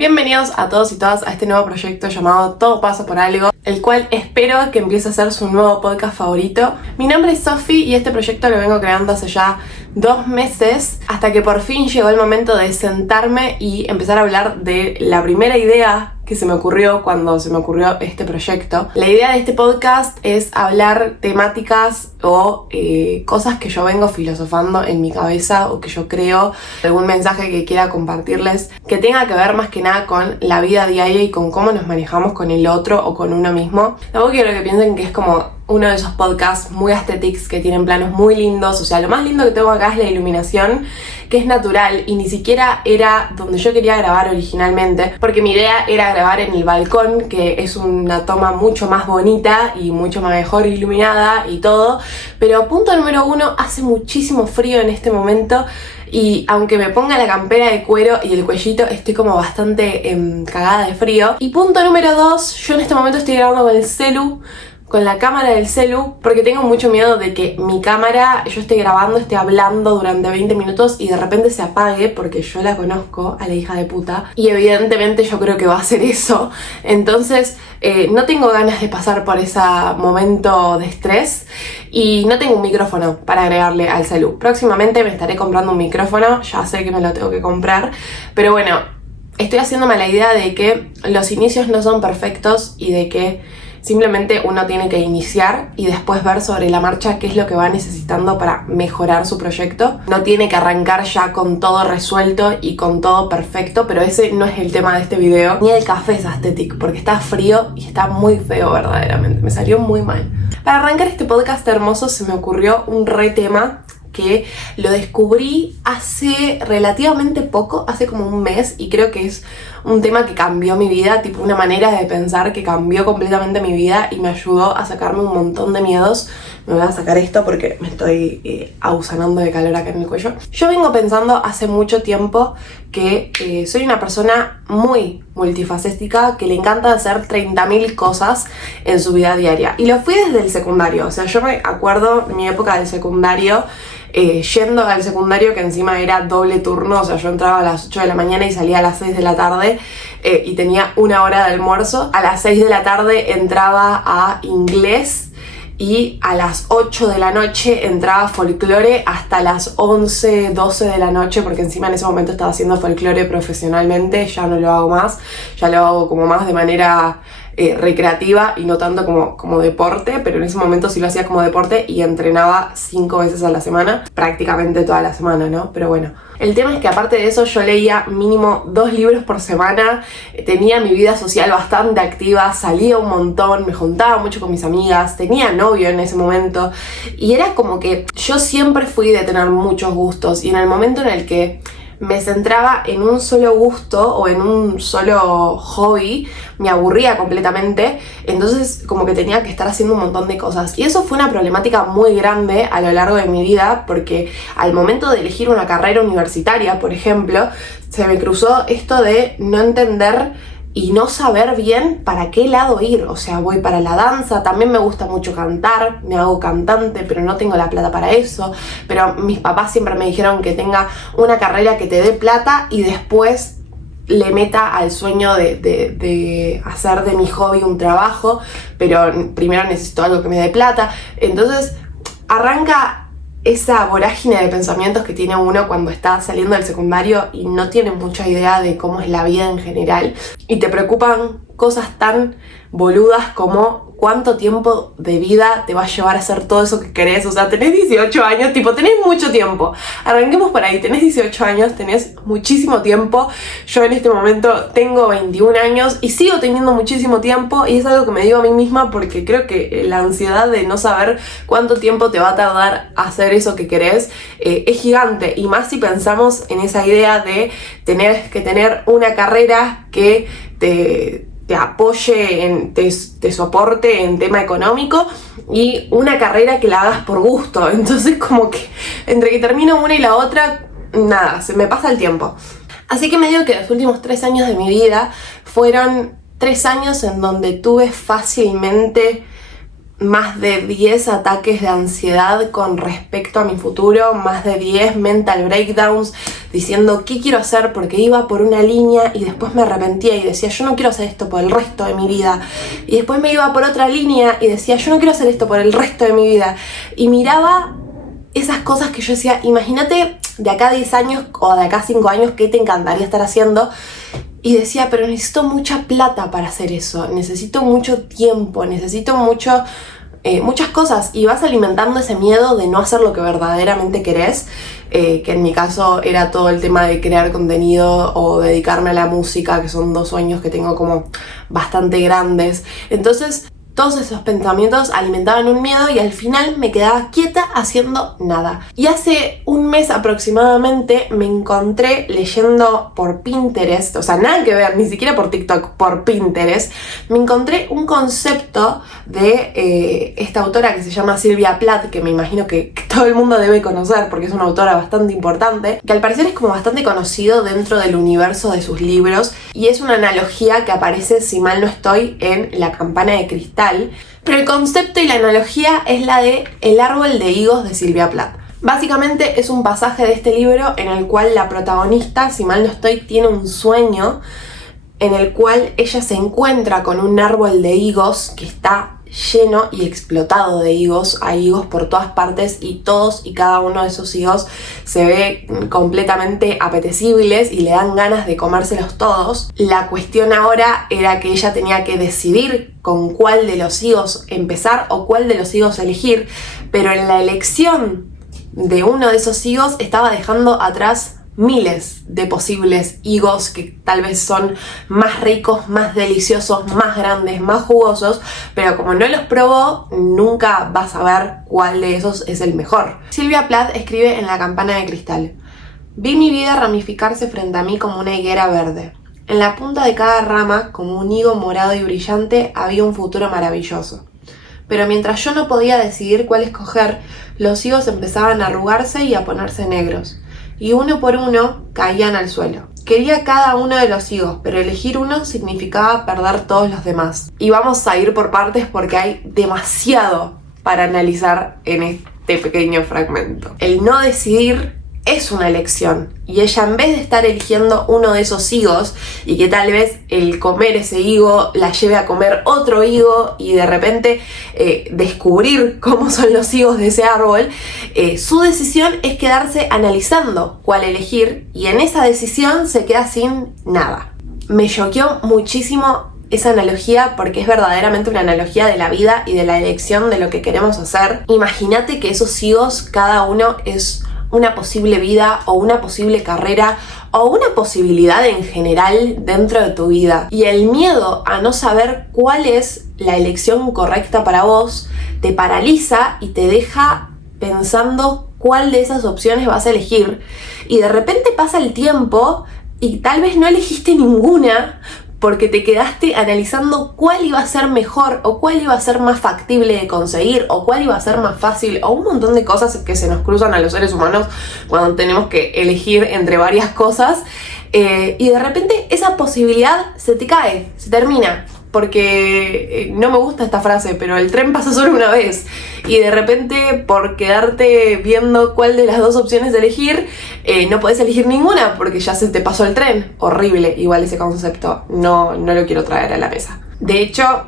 Bienvenidos a todos y todas a este nuevo proyecto llamado Todo pasa por algo, el cual espero que empiece a ser su nuevo podcast favorito. Mi nombre es Sofi y este proyecto lo vengo creando hace ya 2 meses, hasta que por fin llegó el momento de sentarme y empezar a hablar de la primera idea que se me ocurrió cuando se me ocurrió este proyecto. La idea de este podcast es hablar temáticas o cosas que yo vengo filosofando en mi cabeza o que yo creo, algún mensaje que quiera compartirles que tenga que ver más que nada con la vida diaria y con cómo nos manejamos con el otro o con uno mismo. Tampoco quiero que piensen que es como uno de esos podcasts muy aesthetics que tienen planos muy lindos. O sea, lo más lindo que tengo acá es la iluminación, que es natural y ni siquiera era donde yo quería grabar originalmente, porque mi idea era grabar en el balcón, que es una toma mucho más bonita y mucho más mejor iluminada y todo. Pero punto número 1, hace muchísimo frío en este momento. Y aunque me ponga la campera de cuero y el cuellito, estoy como bastante cagada de frío. Y punto número 2, yo en este momento estoy grabando con el celu, con la cámara del celu, porque tengo mucho miedo de que mi cámara, yo esté grabando, esté hablando durante 20 minutos y de repente se apague, porque yo la conozco a la hija de puta y evidentemente yo creo que va a hacer eso. Entonces no tengo ganas de pasar por ese momento de estrés y no tengo un micrófono para agregarle al celu. Próximamente me estaré comprando un micrófono, ya sé que me lo tengo que comprar, pero bueno, estoy haciéndome la idea de que los inicios no son perfectos y de que simplemente uno tiene que iniciar y después ver sobre la marcha qué es lo que va necesitando para mejorar su proyecto. No tiene que arrancar ya con todo resuelto y con todo perfecto, pero ese no es el tema de este video. Ni el café es aesthetic, porque está frío y está muy feo verdaderamente. Me salió muy mal. Para arrancar este podcast hermoso se me ocurrió un re tema que lo descubrí hace relativamente poco, hace como un mes, y creo que es un tema que cambió mi vida, tipo una manera de pensar que cambió completamente mi vida y me ayudó a sacarme un montón de miedos. Me voy a sacar esto porque me estoy abusanando de calor acá en el cuello. Yo vengo pensando hace mucho tiempo que soy una persona muy multifacética, que le encanta hacer 30.000 cosas en su vida diaria. Y lo fui desde el secundario, o sea, yo me acuerdo de mi época del secundario, yendo al secundario, que encima era doble turno, o sea, yo entraba a las 8 de la mañana y salía a las 6 de la tarde y tenía 1 hora de almuerzo. A las 6 de la tarde entraba a inglés y a las 8 de la noche entraba a folclore hasta las 11, 12 de la noche, porque encima en ese momento estaba haciendo folclore profesionalmente. Ya no lo hago más, ya lo hago como más de manera recreativa y no tanto como deporte, pero en ese momento sí lo hacía como deporte y entrenaba 5 veces a la semana, prácticamente toda la semana, ¿no? Pero bueno, el tema es que aparte de eso yo leía mínimo 2 libros por semana, tenía mi vida social bastante activa, salía un montón, me juntaba mucho con mis amigas, tenía novio en ese momento y era como que yo siempre fui de tener muchos gustos, y en el momento en el que me centraba en un solo gusto o en un solo hobby, me aburría completamente. Entonces como que tenía que estar haciendo un montón de cosas, y eso fue una problemática muy grande a lo largo de mi vida, porque al momento de elegir una carrera universitaria, por ejemplo, se me cruzó esto de no entender y no saber bien para qué lado ir. O sea, voy para la danza, también me gusta mucho cantar, me hago cantante, pero no tengo la plata para eso. Pero mis papás siempre me dijeron que tenga una carrera que te dé plata y después le meta al sueño de hacer de mi hobby un trabajo, pero primero necesito algo que me dé plata. Entonces arranca esa vorágine de pensamientos que tiene uno cuando está saliendo del secundario y no tiene mucha idea de cómo es la vida en general, y te preocupan cosas tan boludas como cuánto tiempo de vida te va a llevar a hacer todo eso que querés. O sea, tenés 18 años, tipo, tenés mucho tiempo. Arranquemos por ahí, tenés 18 años, tenés muchísimo tiempo. Yo en este momento tengo 21 años y sigo teniendo muchísimo tiempo, y es algo que me digo a mí misma porque creo que la ansiedad de no saber cuánto tiempo te va a tardar hacer eso que querés es gigante, y más si pensamos en esa idea de tener que tener una carrera que te apoye, te soporte en tema económico, y una carrera que la hagas por gusto. Entonces como que entre que termino una y la otra, nada, se me pasa el tiempo. Así que me digo que los últimos 3 años de mi vida fueron 3 años en donde tuve fácilmente más de 10 ataques de ansiedad con respecto a mi futuro, más de 10 mental breakdowns diciendo qué quiero hacer, porque iba por una línea y después me arrepentía y decía yo no quiero hacer esto por el resto de mi vida, y después me iba por otra línea y decía yo no quiero hacer esto por el resto de mi vida, y miraba esas cosas que yo decía, imagínate de acá a 10 años o de acá a 5 años qué te encantaría estar haciendo. Y decía, pero necesito mucha plata para hacer eso, necesito mucho tiempo, necesito muchas cosas. Y vas alimentando ese miedo de no hacer lo que verdaderamente querés, que en mi caso era todo el tema de crear contenido o dedicarme a la música, que son 2 sueños que tengo como bastante grandes. Entonces, todos esos pensamientos alimentaban un miedo y al final me quedaba quieta haciendo nada. Y hace un mes aproximadamente me encontré leyendo por Pinterest, o sea, nada que ver, ni siquiera por TikTok, por Pinterest, me encontré un concepto de esta autora que se llama Sylvia Plath, que me imagino que todo el mundo debe conocer porque es una autora bastante importante, que al parecer es como bastante conocido dentro del universo de sus libros, y es una analogía que aparece, si mal no estoy, en La campana de cristal. Pero el concepto y la analogía es la de El árbol de higos de Sylvia Plath. Básicamente es un pasaje de este libro en el cual la protagonista, si mal no estoy, tiene un sueño en el cual ella se encuentra con un árbol de higos que está lleno y explotado de higos. Hay higos por todas partes y todos y cada uno de esos higos se ve completamente apetecibles y le dan ganas de comérselos todos. La cuestión ahora era que ella tenía que decidir con cuál de los higos empezar o cuál de los higos elegir, pero en la elección de uno de esos higos estaba dejando atrás miles de posibles higos que tal vez son más ricos, más deliciosos, más grandes, más jugosos, pero como no los probó, nunca vas a ver cuál de esos es el mejor. Sylvia Plath escribe en La campana de cristal: vi mi vida ramificarse frente a mí como una higuera verde. En la punta de cada rama, como un higo morado y brillante, había un futuro maravilloso. Pero mientras yo no podía decidir cuál escoger, los higos empezaban a arrugarse y a ponerse negros, y uno por uno caían al suelo. Quería cada uno de los higos, pero elegir uno significaba perder todos los demás. Y vamos a ir por partes porque hay demasiado para analizar en este pequeño fragmento. El no decidir es una elección, y ella, en vez de estar eligiendo uno de esos higos y que tal vez el comer ese higo la lleve a comer otro higo y de repente descubrir cómo son los higos de ese árbol, su decisión es quedarse analizando cuál elegir, y en esa decisión se queda sin nada. Me choqueó muchísimo esa analogía porque es verdaderamente una analogía de la vida y de la elección de lo que queremos hacer. Imagínate que esos higos, cada uno es una posible vida o una posible carrera o una posibilidad en general dentro de tu vida, y el miedo a no saber cuál es la elección correcta para vos te paraliza y te deja pensando cuál de esas opciones vas a elegir, y de repente pasa el tiempo y tal vez no elegiste ninguna porque te quedaste analizando cuál iba a ser mejor o cuál iba a ser más factible de conseguir o cuál iba a ser más fácil, o un montón de cosas que se nos cruzan a los seres humanos cuando tenemos que elegir entre varias cosas, y de repente esa posibilidad se te cae, se termina, porque no me gusta esta frase, pero el tren pasa solo una vez, y de repente por quedarte viendo cuál de las dos opciones elegir, no podés elegir ninguna porque ya se te pasó el tren. Horrible, igual ese concepto, no lo quiero traer a la mesa. De hecho,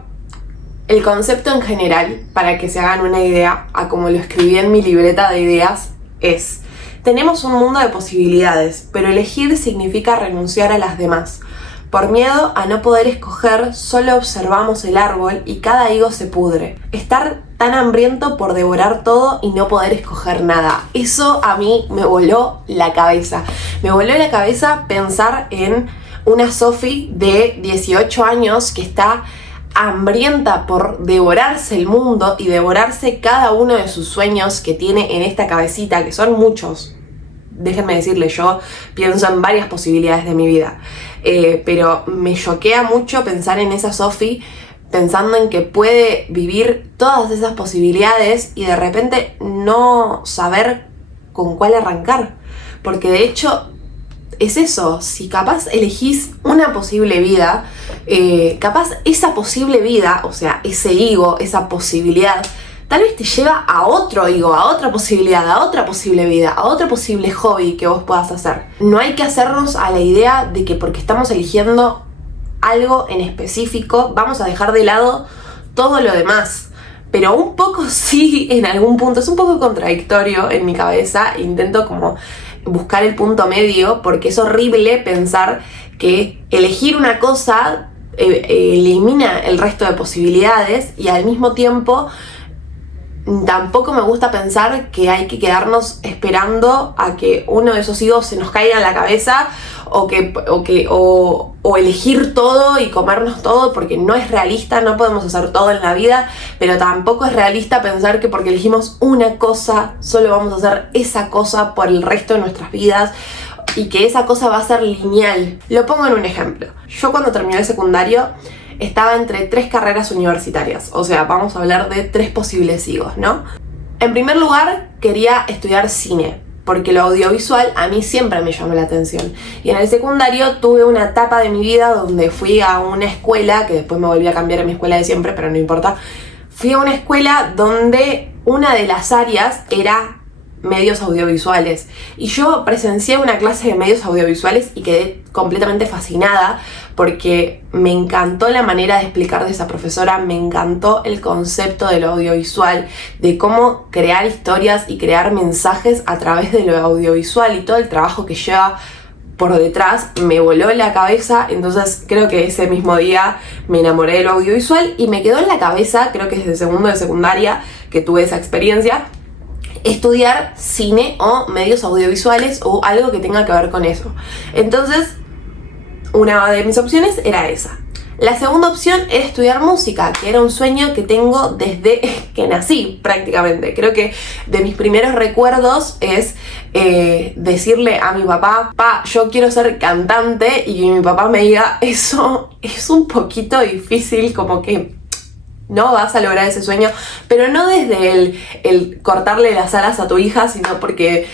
el concepto en general, para que se hagan una idea, a como lo escribí en mi libreta de ideas, es: tenemos un mundo de posibilidades, pero elegir significa renunciar a las demás. Por miedo a no poder escoger, solo observamos el árbol y cada higo se pudre. Estar tan hambriento por devorar todo y no poder escoger nada. Eso a mí me voló la cabeza. Me voló la cabeza pensar en una Sophie de 18 años que está hambrienta por devorarse el mundo y devorarse cada uno de sus sueños que tiene en esta cabecita, que son muchos. Déjenme decirle, yo pienso en varias posibilidades de mi vida, pero me choquea mucho pensar en esa Sophie, pensando en que puede vivir todas esas posibilidades y de repente no saber con cuál arrancar, porque de hecho es eso, si capaz elegís una posible vida, capaz esa posible vida, o sea, ese higo, esa posibilidad, tal vez te lleva a otro higo, a otra posibilidad, a otra posible vida, a otro posible hobby que vos puedas hacer. No hay que hacernos a la idea de que porque estamos eligiendo algo en específico, vamos a dejar de lado todo lo demás. Pero un poco sí, en algún punto, es un poco contradictorio en mi cabeza, intento como buscar el punto medio, porque es horrible pensar que elegir una cosa elimina el resto de posibilidades, y al mismo tiempo tampoco me gusta pensar que hay que quedarnos esperando a que uno de esos higos se nos caiga en la cabeza o elegir todo y comernos todo, porque no es realista, no podemos hacer todo en la vida, pero tampoco es realista pensar que porque elegimos una cosa, solo vamos a hacer esa cosa por el resto de nuestras vidas y que esa cosa va a ser lineal. Lo pongo en un ejemplo. Yo cuando terminé el secundario estaba entre 3 carreras universitarias, o sea, vamos a hablar de 3 posibles higos, ¿no? En primer lugar, quería estudiar cine, porque lo audiovisual a mí siempre me llamó la atención. Y en el secundario tuve una etapa de mi vida donde fui a una escuela, que después me volví a cambiar a mi escuela de siempre, pero no importa. Fui a una escuela donde una de las áreas era medios audiovisuales. Y yo presencié una clase de medios audiovisuales y quedé completamente fascinada porque me encantó la manera de explicar de esa profesora, me encantó el concepto de lo audiovisual, de cómo crear historias y crear mensajes a través de lo audiovisual y todo el trabajo que lleva por detrás. Me voló la cabeza, entonces creo que ese mismo día me enamoré de lo audiovisual y me quedó en la cabeza, creo que desde segundo de secundaria que tuve esa experiencia, estudiar cine o medios audiovisuales o algo que tenga que ver con eso. Entonces, una de mis opciones era esa. La segunda opción era estudiar música, que era un sueño que tengo desde que nací prácticamente. Creo que de mis primeros recuerdos es decirle a mi papá, pa, yo quiero ser cantante, y que mi papá me diga, eso es un poquito difícil, como que no vas a lograr ese sueño, pero no desde el cortarle las alas a tu hija, sino porque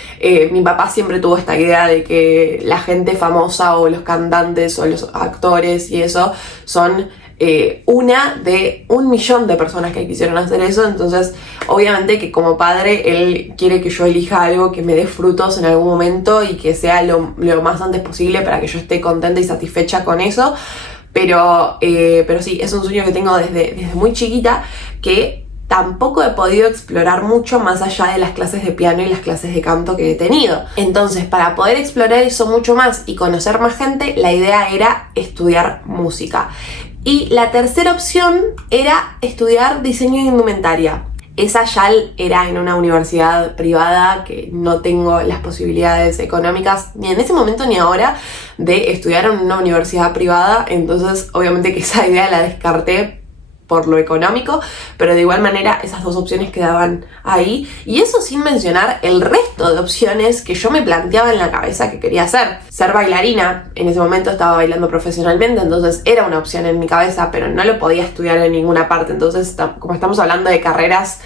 mi papá siempre tuvo esta idea de que la gente famosa o los cantantes o los actores y eso son una de 1.000.000 de personas que quisieron hacer eso. Entonces obviamente que como padre él quiere que yo elija algo que me dé frutos en algún momento y que sea lo más antes posible para que yo esté contenta y satisfecha con eso. Pero sí, es un sueño que tengo desde muy chiquita, que tampoco he podido explorar mucho más allá de las clases de piano y las clases de canto que he tenido. Entonces, para poder explorar eso mucho más y conocer más gente, la idea era estudiar música. Y la tercera opción era estudiar diseño de indumentaria. Esa ya era en una universidad privada que no tengo las posibilidades económicas ni en ese momento ni ahora de estudiar en una universidad privada, entonces obviamente que esa idea la descarté por lo económico, pero de igual manera esas 2 opciones quedaban ahí, y eso sin mencionar el resto de opciones que yo me planteaba en la cabeza que quería hacer. Ser bailarina, en ese momento estaba bailando profesionalmente, entonces era una opción en mi cabeza, pero no lo podía estudiar en ninguna parte, entonces como estamos hablando de carreras,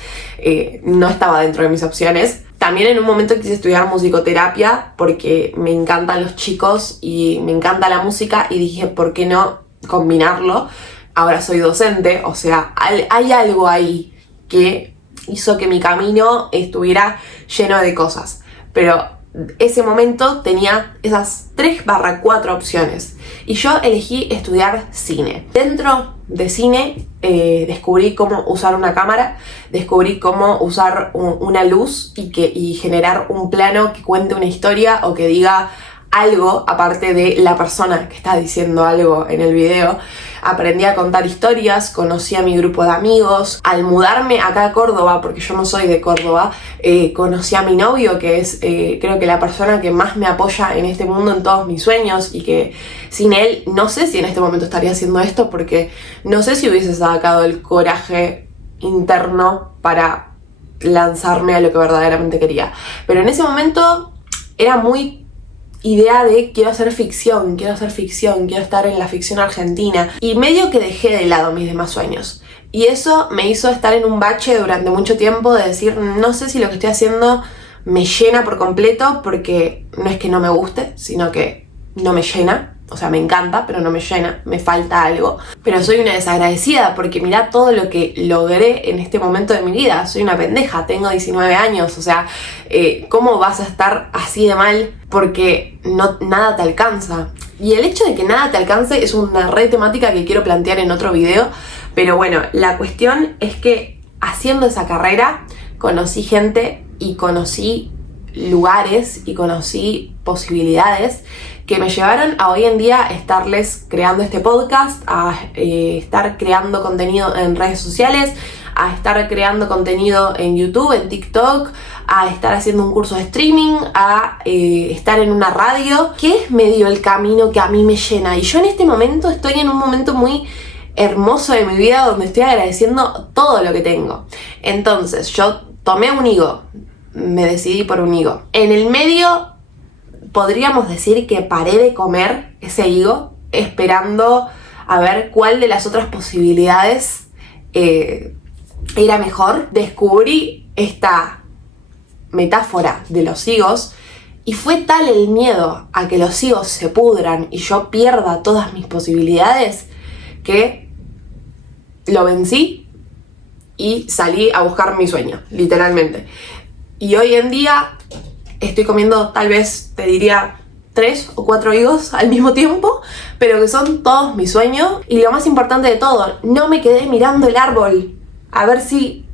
no estaba dentro de mis opciones. También en un momento quise estudiar musicoterapia porque me encantan los chicos y me encanta la música, y dije, ¿por qué no combinarlo? Ahora soy docente, o sea, hay algo ahí que hizo que mi camino estuviera lleno de cosas. Pero ese momento tenía esas 3/4 opciones y yo elegí estudiar cine. Dentro de cine descubrí cómo usar una cámara, descubrí cómo usar una luz y generar un plano que cuente una historia o que diga algo aparte de la persona que está diciendo algo en el video. Aprendí a contar historias, conocí a mi grupo de amigos. Al mudarme acá a Córdoba, porque yo no soy de Córdoba, conocí a mi novio, que es creo que la persona que más me apoya en este mundo, en todos mis sueños, y que sin él no sé si en este momento estaría haciendo esto, porque no sé si hubiese sacado el coraje interno para lanzarme a lo que verdaderamente quería. Pero en ese momento era muy idea de quiero hacer ficción, quiero estar en la ficción argentina, y medio que dejé de lado mis demás sueños, y eso me hizo estar en un bache durante mucho tiempo de decir, no sé si lo que estoy haciendo me llena por completo, porque no es que no me guste, sino que no me llena. O sea, me encanta, pero no me llena, me falta algo. Pero soy una desagradecida porque mirá todo lo que logré en este momento de mi vida. Soy una pendeja, tengo 19 años, o sea, ¿cómo vas a estar así de mal porque nada te alcanza? Y el hecho de que nada te alcance es una re temática que quiero plantear en otro video. Pero bueno, la cuestión es que haciendo esa carrera conocí gente y conocí lugares y conocí posibilidades que me llevaron a hoy en día estarles creando este podcast, a estar creando contenido en redes sociales, a estar creando contenido en YouTube, en TikTok, a estar haciendo un curso de streaming, a estar en una radio, que es medio el camino que a mí me llena. Y yo en este momento estoy en un momento muy hermoso de mi vida donde estoy agradeciendo todo lo que tengo. Entonces yo tomé un higo, me decidí por un higo. En el medio podríamos decir que paré de comer ese higo esperando a ver cuál de las otras posibilidades era mejor. Descubrí esta metáfora de los higos y fue tal el miedo a que los higos se pudran y yo pierda todas mis posibilidades que lo vencí y salí a buscar mi sueño, literalmente. Y hoy en día estoy comiendo tal vez, te diría, 3 o 4 higos al mismo tiempo, pero que son todos mi sueño. Y lo más importante de todo, no me quedé mirando el árbol a ver si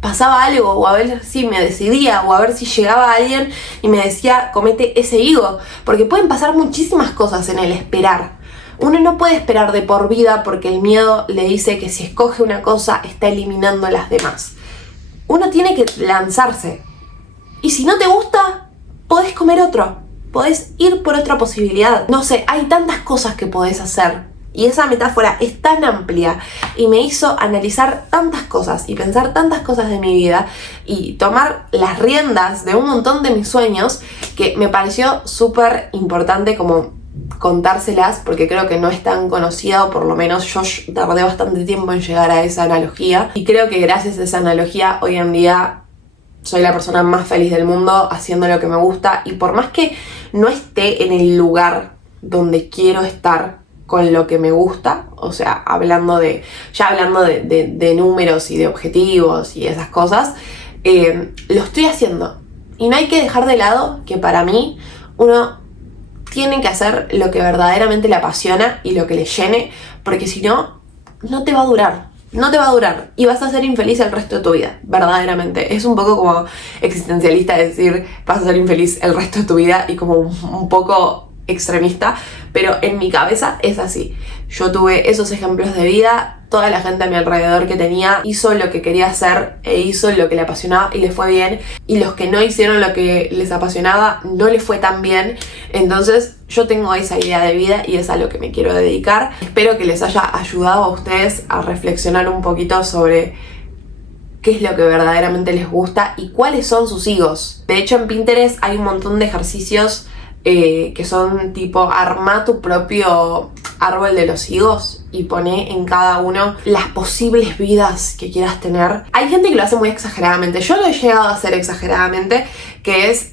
pasaba algo, o a ver si me decidía, o a ver si llegaba alguien y me decía, comete ese higo. Porque pueden pasar muchísimas cosas en el esperar. Uno no puede esperar de por vida porque el miedo le dice que si escoge una cosa está eliminando las demás. Uno tiene que lanzarse. Y si no te gusta, podés comer otro. Podés ir por otra posibilidad. No sé, hay tantas cosas que podés hacer. Y esa metáfora es tan amplia y me hizo analizar tantas cosas y pensar tantas cosas de mi vida y tomar las riendas de un montón de mis sueños que me pareció súper importante como contárselas, porque creo que no es tan conocida, o por lo menos yo tardé bastante tiempo en llegar a esa analogía. Y creo que gracias a esa analogía hoy en día soy la persona más feliz del mundo haciendo lo que me gusta, y por más que no esté en el lugar donde quiero estar con lo que me gusta, o sea, hablando de números y de objetivos y esas cosas, lo estoy haciendo. Y no hay que dejar de lado que para mí uno tiene que hacer lo que verdaderamente le apasiona y lo que le llene, porque si no, no te va a durar. No te va a durar y vas a ser infeliz el resto de tu vida, verdaderamente. Es un poco como existencialista decir vas a ser infeliz el resto de tu vida y como un poco extremista, pero en mi cabeza es así. Yo tuve esos ejemplos de vida, toda la gente a mi alrededor que tenía hizo lo que quería hacer e hizo lo que le apasionaba y le fue bien, y los que no hicieron lo que les apasionaba no les fue tan bien. Entonces yo tengo esa idea de vida y es a lo que me quiero dedicar. Espero que les haya ayudado a ustedes a reflexionar un poquito sobre qué es lo que verdaderamente les gusta y cuáles son sus higos. De hecho, en Pinterest hay un montón de ejercicios que son tipo arma tu propio árbol de los higos y poné en cada uno las posibles vidas que quieras tener. Hay gente que lo hace muy exageradamente, yo lo he llegado a hacer exageradamente, que es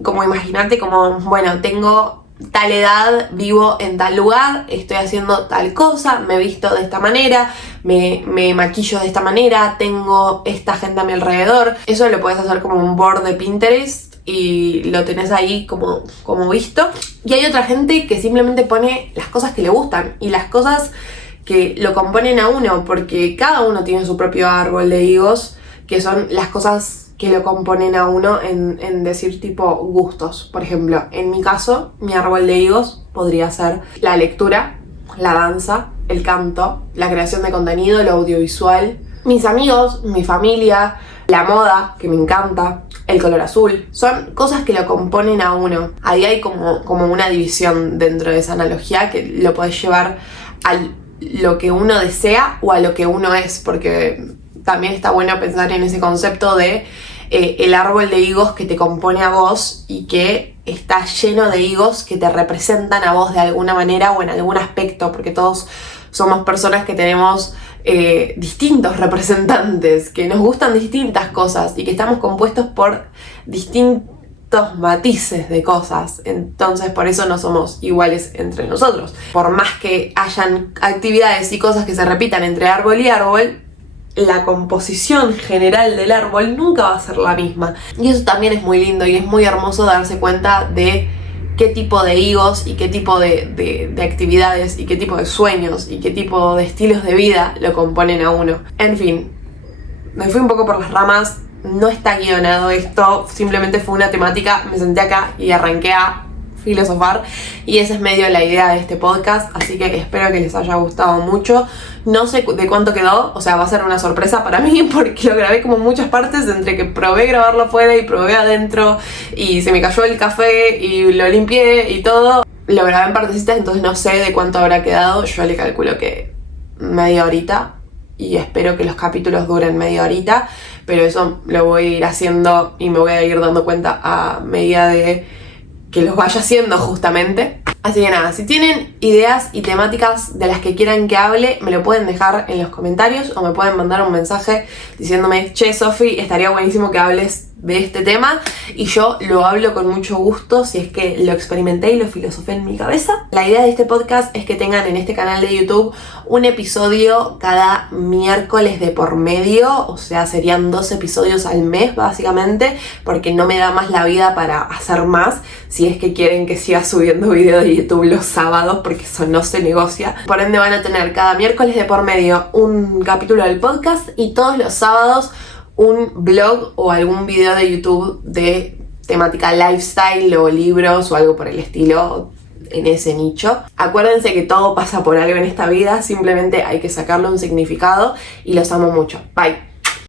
como imaginarte como, bueno, tengo tal edad, vivo en tal lugar, estoy haciendo tal cosa, me visto de esta manera, me maquillo de esta manera, tengo esta gente a mi alrededor. Eso lo puedes hacer como un board de Pinterest y lo tenés ahí como visto. Y hay otra gente que simplemente pone las cosas que le gustan y las cosas que lo componen a uno, porque cada uno tiene su propio árbol de higos, que son las cosas que lo componen a uno en decir tipo gustos. Por ejemplo, en mi caso, mi árbol de higos podría ser la lectura, la danza, el canto, la creación de contenido, lo audiovisual, mis amigos, mi familia, la moda, que me encanta, el color azul. Son cosas que lo componen a uno. Ahí hay como una división dentro de esa analogía que lo podés llevar a lo que uno desea o a lo que uno es, porque también está bueno pensar en ese concepto de el árbol de higos que te compone a vos y que está lleno de higos que te representan a vos de alguna manera o en algún aspecto, porque todos somos personas que tenemos distintos representantes, que nos gustan distintas cosas y que estamos compuestos por distintos matices de cosas, entonces por eso no somos iguales entre nosotros. Por más que hayan actividades y cosas que se repitan entre árbol y árbol, la composición general del árbol nunca va a ser la misma. Y eso también es muy lindo y es muy hermoso darse cuenta de qué tipo de higos y qué tipo de actividades y qué tipo de sueños y qué tipo de estilos de vida lo componen a uno. En fin, me fui un poco por las ramas, no está guionado esto, simplemente fue una temática, me senté acá y arranqué a filosofar y esa es medio la idea de este podcast, así que espero que les haya gustado mucho. No sé de cuánto quedó, o sea, va a ser una sorpresa para mí porque lo grabé como en muchas partes, entre que probé grabarlo afuera y probé adentro y se me cayó el café y lo limpié y todo. Lo grabé en partecitas, entonces no sé de cuánto habrá quedado. Yo le calculo que media horita y espero que los capítulos duren media horita, pero eso lo voy a ir haciendo y me voy a ir dando cuenta a medida de que los vaya haciendo justamente. Así que nada, si tienen ideas y temáticas de las que quieran que hable, me lo pueden dejar en los comentarios o me pueden mandar un mensaje diciéndome: che, Sofi, estaría buenísimo que hables de este tema, y yo lo hablo con mucho gusto si es que lo experimenté y lo filosofé en mi cabeza. La idea de este podcast es que tengan en este canal de YouTube un episodio cada miércoles de por medio, o sea, serían 2 episodios al mes básicamente, porque no me da más la vida para hacer más, si es que quieren que siga subiendo videos de YouTube los sábados, porque eso no se negocia. Por ende van a tener cada miércoles de por medio un capítulo del podcast y todos los sábados un blog o algún video de YouTube de temática lifestyle o libros o algo por el estilo en ese nicho. Acuérdense que todo pasa por algo en esta vida, simplemente hay que sacarle un significado y los amo mucho. Bye.